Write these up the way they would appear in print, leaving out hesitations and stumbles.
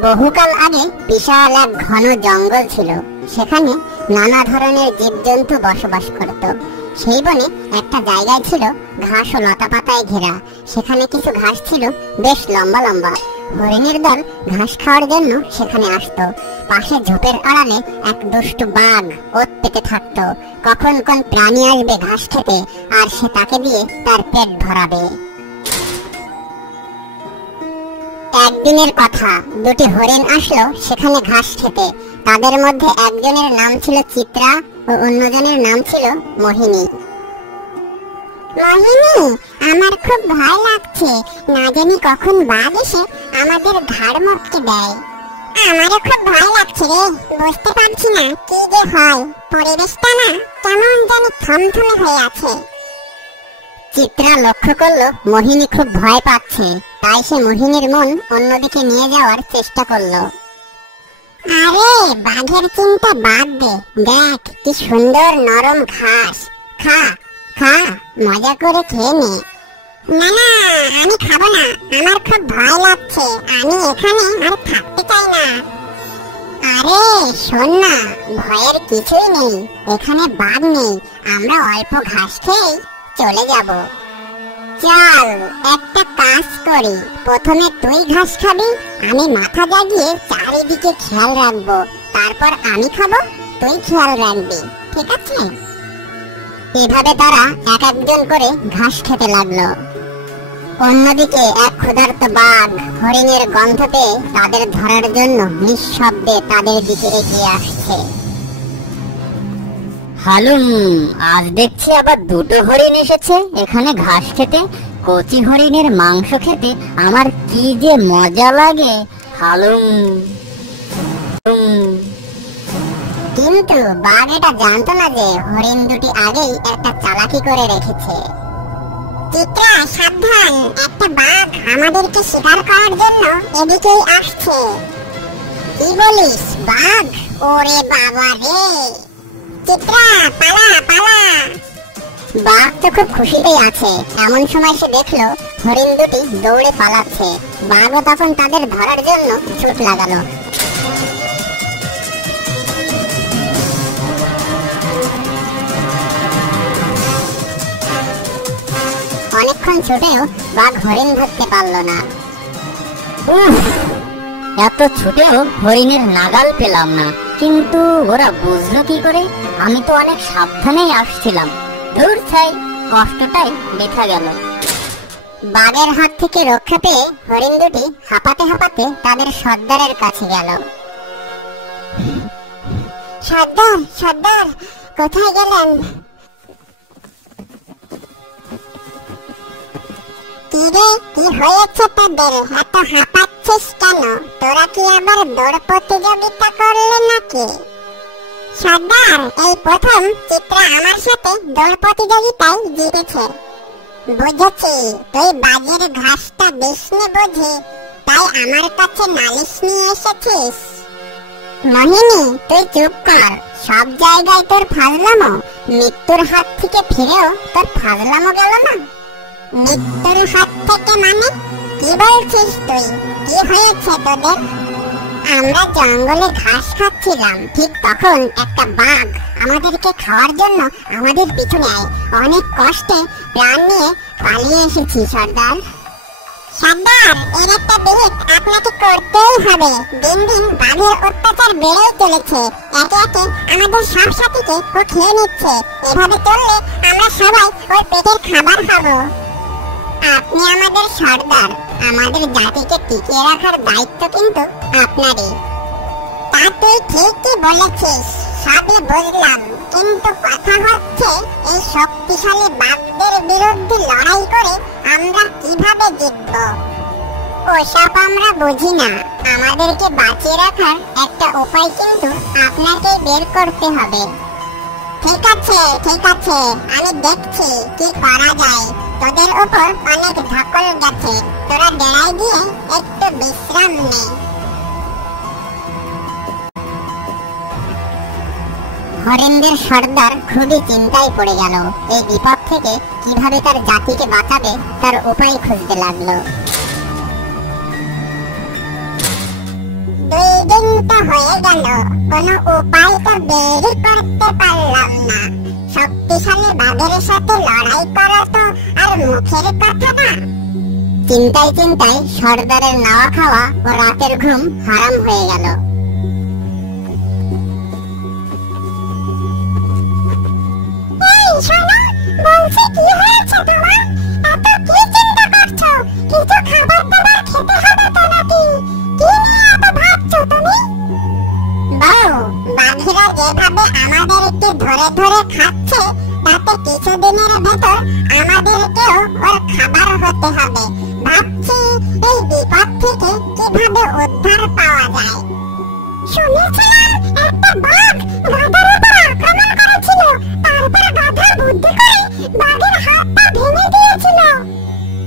বহুকাল আগে বিশাল এক ঘন জঙ্গল ছিল। সেখানে নানা ধরনের জীবজন্তু বসবাস করত। সেই বনে একটা জায়গায় ছিল ঘাস ও লতা পাতায় ঘেরা। সেখানে কিছু ঘাস ছিল বেশ লম্বা লম্বা। হরিণের দল ঘাস খাওয়ার জন্য সেখানে আসতো। পাশে ঝোপের আড়ালে এক দুষ্টু বাঘ ওত পেতে থাকতো। কখন কোন প্রাণী আসবে ঘাস খেতে, আর সে তাকে দিয়ে তার পেট ভরাবে। একদিনের কথা, দুটি হরিণ আসলো সেখানে ঘাস খেতে। তাদের মধ্যে একজনের নাম ছিল চিত্রা ও অন্যজনের নাম ছিল মোহিনী। মোহিনী, আমার খুব ভয় লাগছে, না জানি কখন বাঘ এসে আমাদের ঘাড় মটকে দেয়। আমারও খুব ভয় লাগছে রে, বুঝতে পারছি না কি যে হয়। পরিবেশটা না কেমন জানি থমথমে হয়ে আছে। চিত্রা লক্ষ্য করলো মোহিনী খুব ভয় পাচ্ছে, তাই সে মোহিনীর মন অন্যদিকে নিয়ে যাওয়ার চেষ্টা করলো। আরে বাঘের চিন্তা বাদ দে, দেখ কি সুন্দর নরম ঘাস, খা খা, মজা করে খেয়ে নে। না না, আমি খাবো না, আমার খুব ভয় লাগছে, আমি এখানে আর থাকতে চাই না। আরে শোন না, ভয়ের কিছুই নেই, এখানে বাঘ নেই, আমরা অল্প ঘাস খেয়ে চলে যাব। চল একটা কাজ করি, প্রথমে তুই ঘাস খাবি, আমি মাথা জাগিয়ে চারিদিকে খেয়াল রাখবো, তারপর আমি খাবো, তুই খেয়াল রাখবি, ঠিক আছে? এভাবে তারা এক একজন করে ঘাস খেতে লাগলো। অন্যদিকে এক ক্ষুধার্ত বাঘ হরিণের গন্ধ পেয়ে তাদের ধরার জন্য নিঃশব্দে তাদের দিকে এগিয়ে আসছে। হালুম, আজ দেখছি আবার দুটো হরিণ এসেছে এখানে ঘাস খেতে। কচি হরিণের মাংস খেতে আমার কি যে মজা লাগে। হালুম। কিন্তু বাঘ এটা জানতো না যে হরিণ দুটি আগেই একটা চালাকি করে রেখেছে। চিত্রা সাবধান, একটা বাঘ আমাদেরকে শিকার করার জন্য এদিকেই আসছে। কি বলিস, বাঘ? ওরে বাবা রে! চিত্রা পালা পালা! বাঘ তো খুব খুশিতেই আছে। এমন সময় সে দেখলো হরিণ দুটি দৌড়ে পালাচ্ছে। বাঘও তখন তাদের ধরার জন্য ছুট লাগালো। অনেকক্ষণ ছুটেও বাঘ হরিণ ধরতে পারলো না। এত ছুটেও হরিণের নাগাল পেলাম না, কিন্তু ওরা বুঝলো কি করে? আমি তো অনেক সাবধানেই আসছিলাম। দূর ছাই, কষ্টটাই দেখা গেল। বাঘের হাত থেকে রক্ষা পেয়ে হরিণ দুটি হাঁপাতে হাঁপাতে তাদের সর্দারের কাছে গেল। সর্দার, সর্দার, কোথায় গেলেন? কি রে, কি হয়েছে তোদের? এত হাঁপাচ্ছিস কেন? তোরা কি আবার দৌড় প্রতিযোগিতা করলে নাকি? সর্দার, এই প্রথম চিত্রা আমার সাথে দৌড় প্রতিযোগিতায় জিতেছে। বুঝেছি, তুই বাঘের ঘাসটা দিসনি বুঝি, তাই আমার কাছে নালিশ নিয়ে এসেছিস। মোহিনী, তুই চুপ কর, সব জায়গায় তোর ফাজলামো। মৃত্যুর হাত থেকে ফিরেও তোর ফাজলামো গেল না। মৃত্যুর হাত থেকে মানে? কি বলছিস তুই? কি হয়েছে তোদের? আমরা জঙ্গলে ঘাস খাচ্ছিলাম, ঠিক তখন একটা বাঘ আমাদেরকে খাওয়ার জন্য আমাদের পিছনে আয়। অনেক কষ্টে প্রাণ নিয়ে পালিয়ে এসেছি সর্দার। সর্দার, এর একটা বিহিত আপনাকে করতেই হবে। দিন দিন বাঘের অত্যাচার বেড়েই চলেছে। একে একে আমাদের সব সাথীকে ও খেয়ে নিচ্ছে। এভাবে চললে আমরা সবাই ওর পেটের খাবার খাবো। আপনি আমাদের সর্দার, আমাদের জাতিকে টিকিয়ে রাখার দায়িত্ব কিন্তু আপনারই। তা তুই ঠিকই বলেছিস, সবই বুঝলাম, কিন্তু কথা হচ্ছে এই শক্তিশালী বাঘদের বিরুদ্ধে লড়াই করে আমরা কিভাবে জিতব? ওসব আমরা বুঝি না। আমাদেরকে বাঁচিয়ে রাখার একটা উপায় কিন্তু আপনাকেই বের করতে হবে। ঠিক আছে, ঠিক আছে, আমি দেখছি কি করা যায়। তোদের উপর অনেক ধকল গেছে, তোরা ডেরায় গিয়ে একটু বিশ্রাম নে। হরিণদের সর্দার খুবই চিন্তায় পড়ে গেল। এই বিপদ থেকে কিভাবে তার জাতিকে বাঁচাবে তার উপায় খুঁজতে লাগলো। 2 দিন তো হয়ে গেল, কোনো উপায় তো বেরই করতে পারলাম না। শক্তিশালী বাঘের সাথে লড়াই করা তো আর মুখের কথা না। চিন্তায় চিন্তায় সর্দারের নাওয়া খাওয়া ও রাতের ঘুম হারাম হয়ে গেল। এই শোনো, বলছি কি হয়েছে তোমার? এত কি চিন্তা করছো? কিছু খাবার দাবার খেতে হবে তো নাকি? কি নিয়ে এত ভাবছো তুমি? বউ, বাঘেরা যেভাবে আমাদেরকে ধরে ধরে খাচ্ছে, তাতে কিছুদিনের ভেতর আমাদেরকেও ওর খাবার হতে হবে। ভাবছি এই বিপদ থেকে কিভাবে উদ্ধার পাওয়া যায়। শুনেছিলাম একটা বাঘ গাধার উপর আক্রমণ করেছিল, তারপর গাধা বুদ্ধি করে বাঘের হাত পা ভেঙে দিয়েছিল।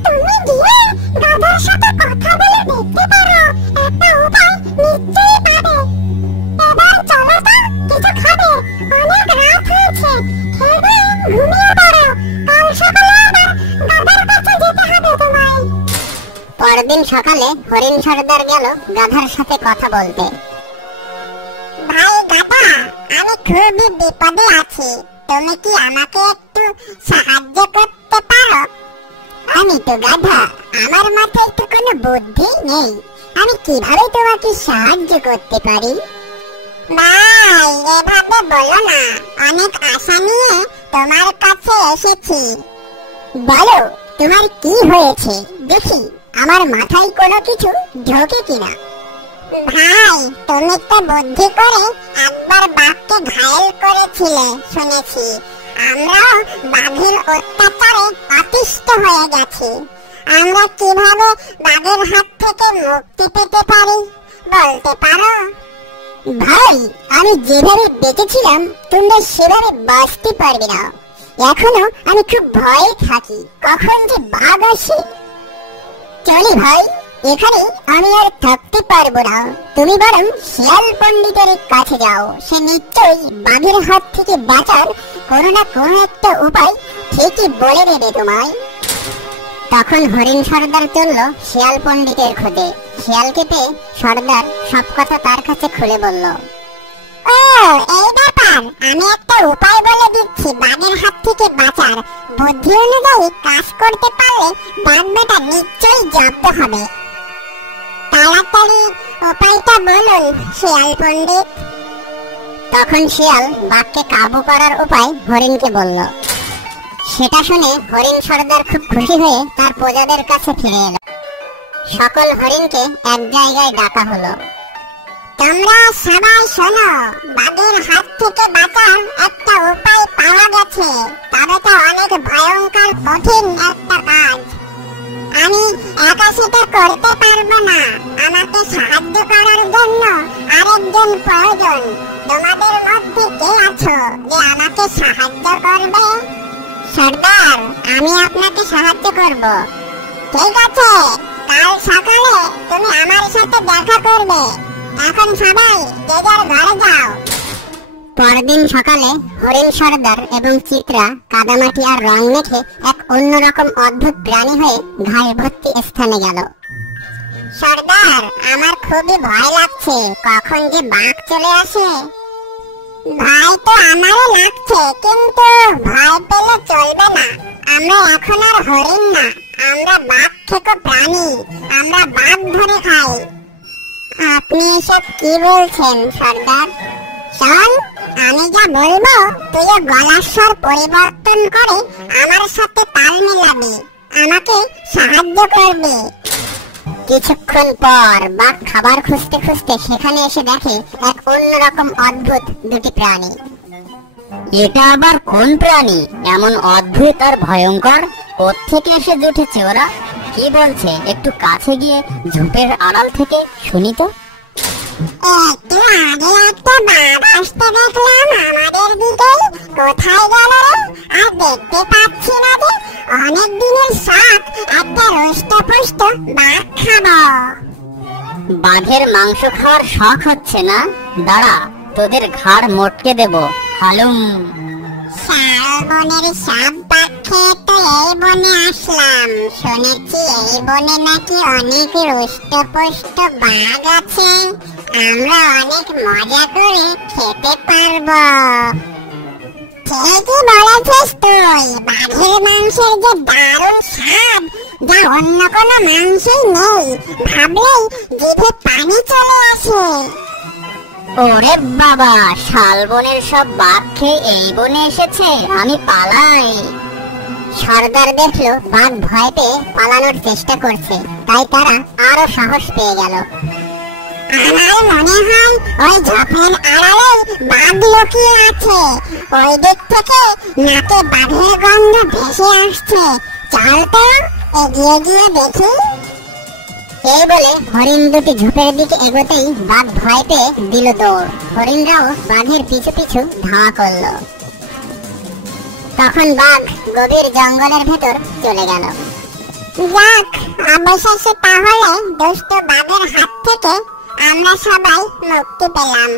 তুমি গিয়ে গাধার সাথে কথা বলে দেখতে পারো, একটা উপায় নিশ্চয়ই পাবে। এবার চলো তো, কিছু খাবে, অনেক রাত হয়েছে। খেয়ে ঘুমিয়ে পড়ো, কাল সকালে আবার গাধার কাছে যেতে হবে তোমায়। পরদিন সকালে হরিণ সর্দার গেল গাধার সাথে কথা বলতে। ভাই গাধা, আমি খুবই বিপদে আছি, তুমি কি আমাকে একটু সাহায্য করতে পারো? আমি তো গাধা, আমার মাথায় তো কোনো বুদ্ধি নেই, আমি কিভাবে তোমাকে সাহায্য করতে পারি? ভাই, এভাবে বলো না, অনেক আশা নিয়ে তোমার কাছে এসেছি। বলো, তোমার কি হয়েছে, দেখি আমার মাথায় কোনো কিছু ঢোকে কিনা। ভাই, তুমি তো বুদ্ধি করে একবার বাঘকে ঘায়েল করেছিলে শুনেছি। আমরাও বাঘের অত্যাচারে অতিষ্ঠ হয়ে গেছি। আমরা কিভাবে বাঘের হাত থেকে মুক্তি পেতে পারি বলতে পারো? ভাই, আমি যেভাবে বেঁচেছিলাম তোমরা সেভাবে বাঁচতে পারবে না। এখনো আমি খুব ভয়ে থাকি, কখন যে বাঘ আসে। চলি ভাই, এখানে আমি আর থাকতে পারবো না। তুমি বরং শিয়াল পণ্ডিতের কাছে যাও, সে নিশ্চয়ই বাঘের হাত থেকে বাঁচার কোনো না কোনো একটা উপায় ঠিকই বলে দেবে তোমায়। তখন হরিণ সর্দার চলল শিয়াল পণ্ডিতের খোঁজে। শিয়ালকে পেয়ে সর্দার সব কথা তার কাছে খুলে বলল। ও, এই ব্যাপার, আমি একটা উপায় বলে দিচ্ছি বাঘের হাত থেকে বাঁচার। বুদ্ধি অনুযায়ী কাজ করতে পারলে বাঘ বেটা নিশ্চয়ই জব্দ হবে। তাড়াতাড়ি উপায়টা বলুন শিয়াল পণ্ডিত। তখন শিয়াল বাঘকে কাবু করার উপায় হরিণকে বলল। সেটা শুনে হরিণ সর্দার খুব খুশি হয়ে তার প্রজাদের কাছে ফিরে এলো। সকল হরিণকে এক জায়গায় ডাকা হলো। তোমরা সবাই শোনো, বাঘের হাত থেকে বাঁচার একটা উপায় পাওয়া গেছে, তবে তা অনেক ভয়ঙ্কর কঠিন একটা কাজ। আমি একা সেটা করতে পারবো না, আমাকে সাহায্য করার জন্য আরেকজন প্রয়োজন। তোমাদের মধ্যে কে আছো যে আমাকে সাহায্য করবে? সর্দার, আমি আপনাকে সাহায্য করব। ঠিক আছে, কাল সকালে তুমি আমার সাথে দেখা করবে। এখন সবাই যে যার ঘরে যাও। পরদিন সকালে হরিণ সর্দার এবং চিত্রা কাদামাটি আর রং মেখে এক অন্যরকম অদ্ভুত প্রাণী হয়ে ঘাস ভর্তি স্থানে গেল। সর্দার, আমার খুবই ভয় লাগছে, কখন যে বাঘ চলে আসে। ভয় তো আমারও লাগছে, কিন্তু ভয় পেলে চলবে না। আমরা এখন আর হরিণ না, আমরা বাঘ থেকে প্রাণী, আমরা বাঘ ধরে খাই। আপনি এসব কি বলছেন সর্দার? শোন, আমি যা বলবো তুইও গলার স্বর পরিবর্তন করে আমার সাথে তাল মেলাবি, আমাকে সাহায্য করবি। কিছুক্ষণ পর বাঘ খাবার খুঁজতে খুঁজতে সেখানে এসে দেখে এক অন্যরকম অদ্ভুত দুটি প্রাণী। এটা আবার কোন প্রাণী, এমন অদ্ভুত আর ভয়ঙ্কর? কোত্থেকে এসে জুটেছে ওরা? কি বলছে, একটু কাছে গিয়ে ঝোপের আড়াল থেকে শুনি তো। একটু আগে একটা বাঘ আসতে দেখলাম আমাদের দিকে, কোথায় গেল রে? আর দেখতে পাচ্ছি না যে। অনেক দিনের শখ একটা রুষ্ট-পুষ্ট বাঘ খাবো। বাঘের মাংস খাওয়ার শখ হচ্ছে না? দাঁড়া, তোদের ঘাড় মটকে দেব। হালুম। শাল বনের সাপ বাঘ খেয়ে তো এই বনে আসলাম। শুনেছি এই বনে নাকি অনেক রুষ্টপুষ্ট বাঘ আছে, আমরা অনেক মজা করে খেতে পারবো। ঠিকই বলেছিস তুই, বাঘের মাংসের যে দারুণ স্বাদ, যা অন্য কোনো মাংসই নেই, ভাবলেই জিভে পানি চলে আসে। ওরে বাবা, শালবনের সব বাঘ খেয়ে এই বনে এসেছে, আমি পালাই। সর্দার দেখলো বাঘ ভয় পেয়ে পালানোর চেষ্টা করছে, তাই তারা আরো সাহস পেয়ে গেল। আমার মনে হয় ওই ঝোপের আড়ালেই বাঘ লুকিয়ে আছে, ওই দিক থেকে নাকে বাঘের গন্ধ ভেসে আসছে। চল তো এগিয়ে গিয়ে দেখি। এই বলে হরিণ দুটি ঝোপের দিকে এগোতেই বাঘ ভয় পেয়ে দিল দৌড়। হরিণরাও বাঘের পিছু পিছু ধাওয়া করলো। তখন বাঘ গভীর জঙ্গলের ভেতর চলে গেল। যাক, অবশেষে তাহলে দুষ্ট বাঘের হাত থেকে আমরা সবাই মুক্তি পেলাম।